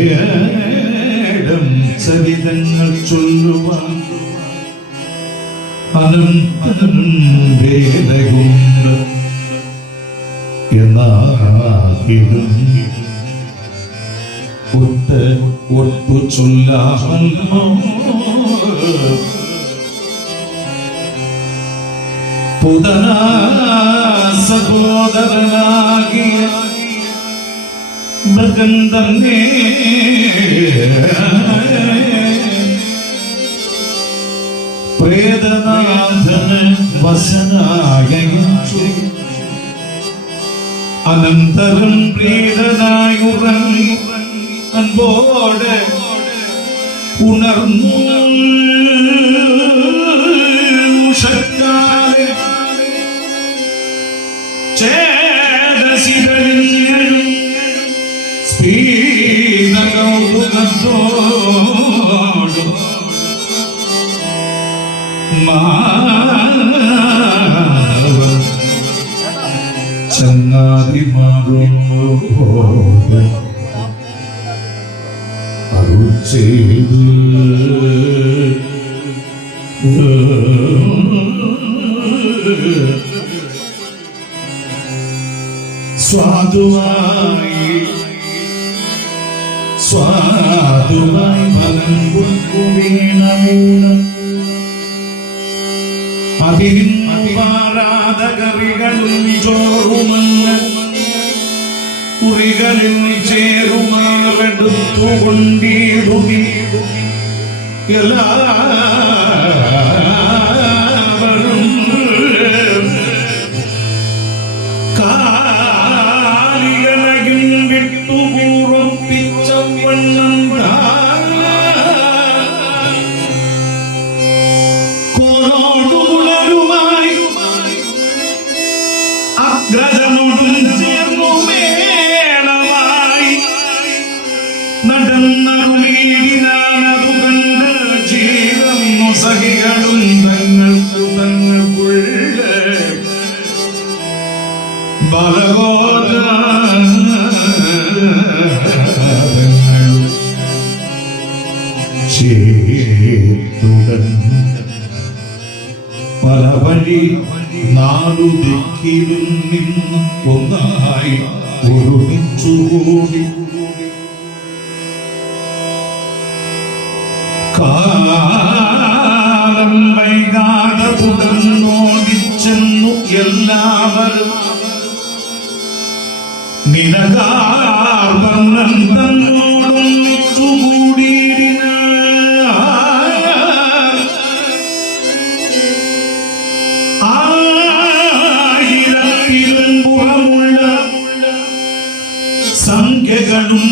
നമ്മിലേടം ചരിതങ്ങൾ ചൊല്ലുവാൻ അനന്തം വേദയുണ്ട് എന്നാകിലും ഒട്ടു ചൊല്ലാമല്ലോ പുതനാ സഹോദരനാകിയ മകൻ തന്നെ പ്രേതനാഥന് വശനായച്ചു അനന്തരം പ്രീതനായുറങ്ങി അൻപോടെ ഉണർന്നു ഉഷക്കാലെ ചേതസിതലിഞ്ഞും സ്പീതകൗതുകത്തോടു മാനവ ചങ്ങാതിമാരോട് അരുൾ ചെയ്തു സ്വാദുമായി ഫലം വീണമൂലം അതിരിമാരാധകറികളും ചോറുമന്ന് കുറികളിൽ ചേരുമാറെടുത്തുകൊണ്ടിടുകി എല്ലാവരും കാലികളയും വിട്ടുപൂർപ്പിച്ച വണ്ണം നടന്നരുളിനാനതു കണ്ട് ജീവം സഹികളും തങ്ങൾക്ക് തങ്ങൾക്കുള്ള ബലഗോദങ്ങളും ചേത്തുടൻ പല വഴി നാലു ദിക്കിലും നിന്നും ഒന്നായി ഒരുമിച്ചുകൂടി കാലം വൈകാതെ തുടർന്നോടിച്ചെന്നു എല്ലാവരും നിനകാർവർണ്ണൻ തന്നോടൊന്നിച്ചുകൂടിയിടിന ആയിരത്തിലും പുറമുള്ള സംഖ്യകളും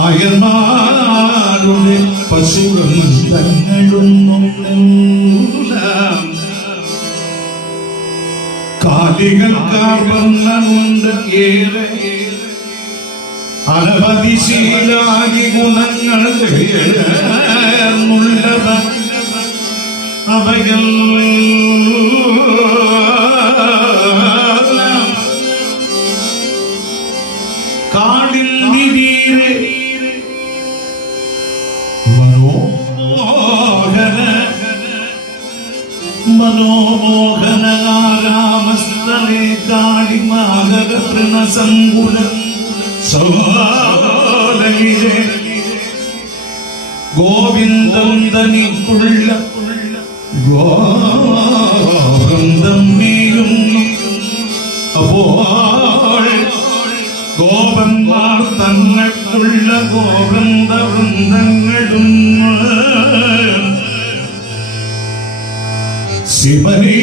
ആയന്മാരുടെ പശുകളും തങ്ങളും കാലികൾക്കാർവർണ്ണമുണ്ട് ഏറെ അനവധിശീലായി ഗുണങ്ങൾ അവകൾ കാടിൽ തീരെ മനോമോഹനാരാമസ്ഥലേ കാളിമാകര തൃണസങ്കുല സോലയിലെ ഗോവിന്ദം തനിക്കുള്ള ഗോവൃന്ദം നീയുന്നു അപ്പോൾ ഗോപന്മാർ തങ്ങൾക്കുള്ള ഗോവൃന്ദ വൃന്ദങ്ങളും ശിവനേ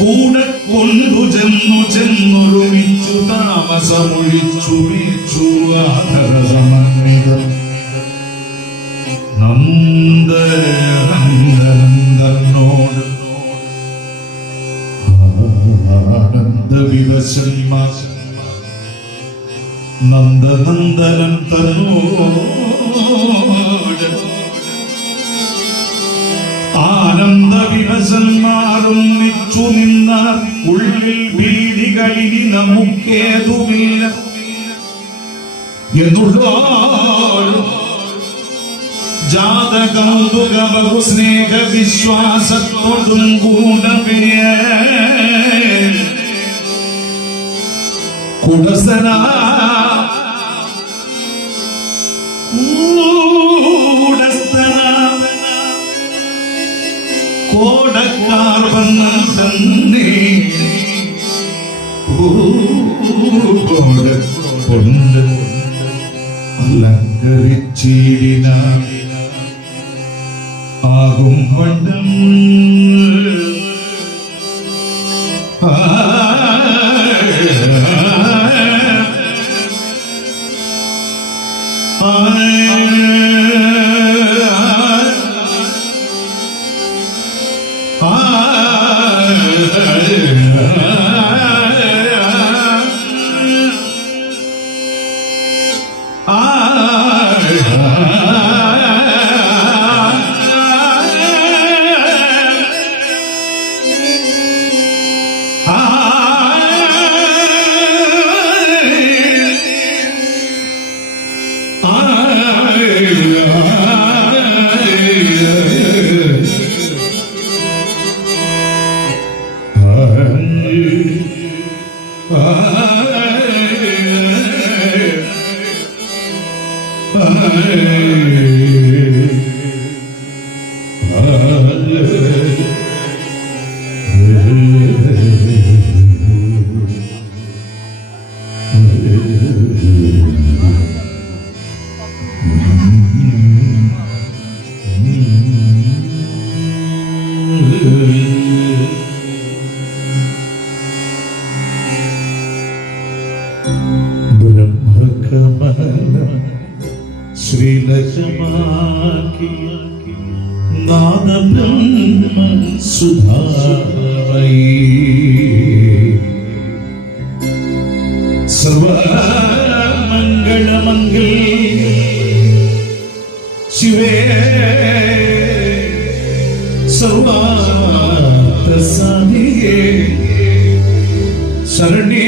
കൂടെ കൊണ്ടു ചെന്നൊരുമിച്ചു താമസമൊഴിച്ചു വീച്ചു ആധരസമന്വിതം നന്ദനന്ദനോട് ആനന്ദവിവശന്മാർ നന്ദനന്ദനൻ തന്നോട് ആനന്ദ വിവശന്മാരും നിച്ചു നിന്ന ഉള്ളിൽ ഭീതികളിനി നമുക്കേതുമില്ല എന്നുള്ള ജാതകൗതുക ബഹുസ്നേഹ വിശ്വാസത്തോടും കൂടവേ കുടസന കോടക്കാർ വന്ന തന്നെ കൊണ്ട് അലങ്കരിച്ചിരിന ആകും വണ്ണം ശ്രീലകമാക്കി നാദബ്രഹ്മ സുധാമയി സർവമംഗളമംഗൾ ശിവേ സർവാർത്ഥസാധികേ ശരണേ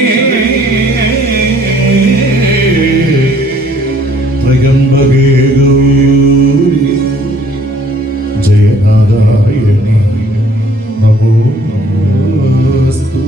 ത്രയംബകേ ഗൗരി ജയനാരായണി നമോ നമോസ്തു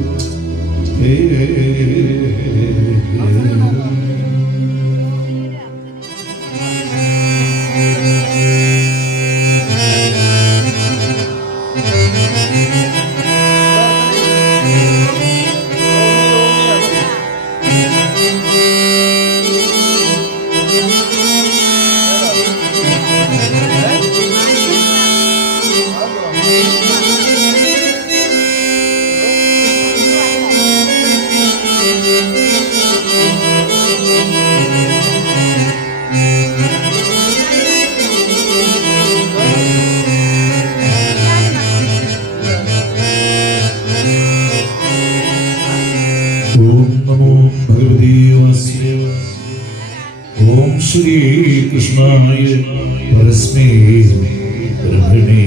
ഓം ശ്രീ കൃഷ്ണായ പരസ്മൈ ബ്രഹ്മണേ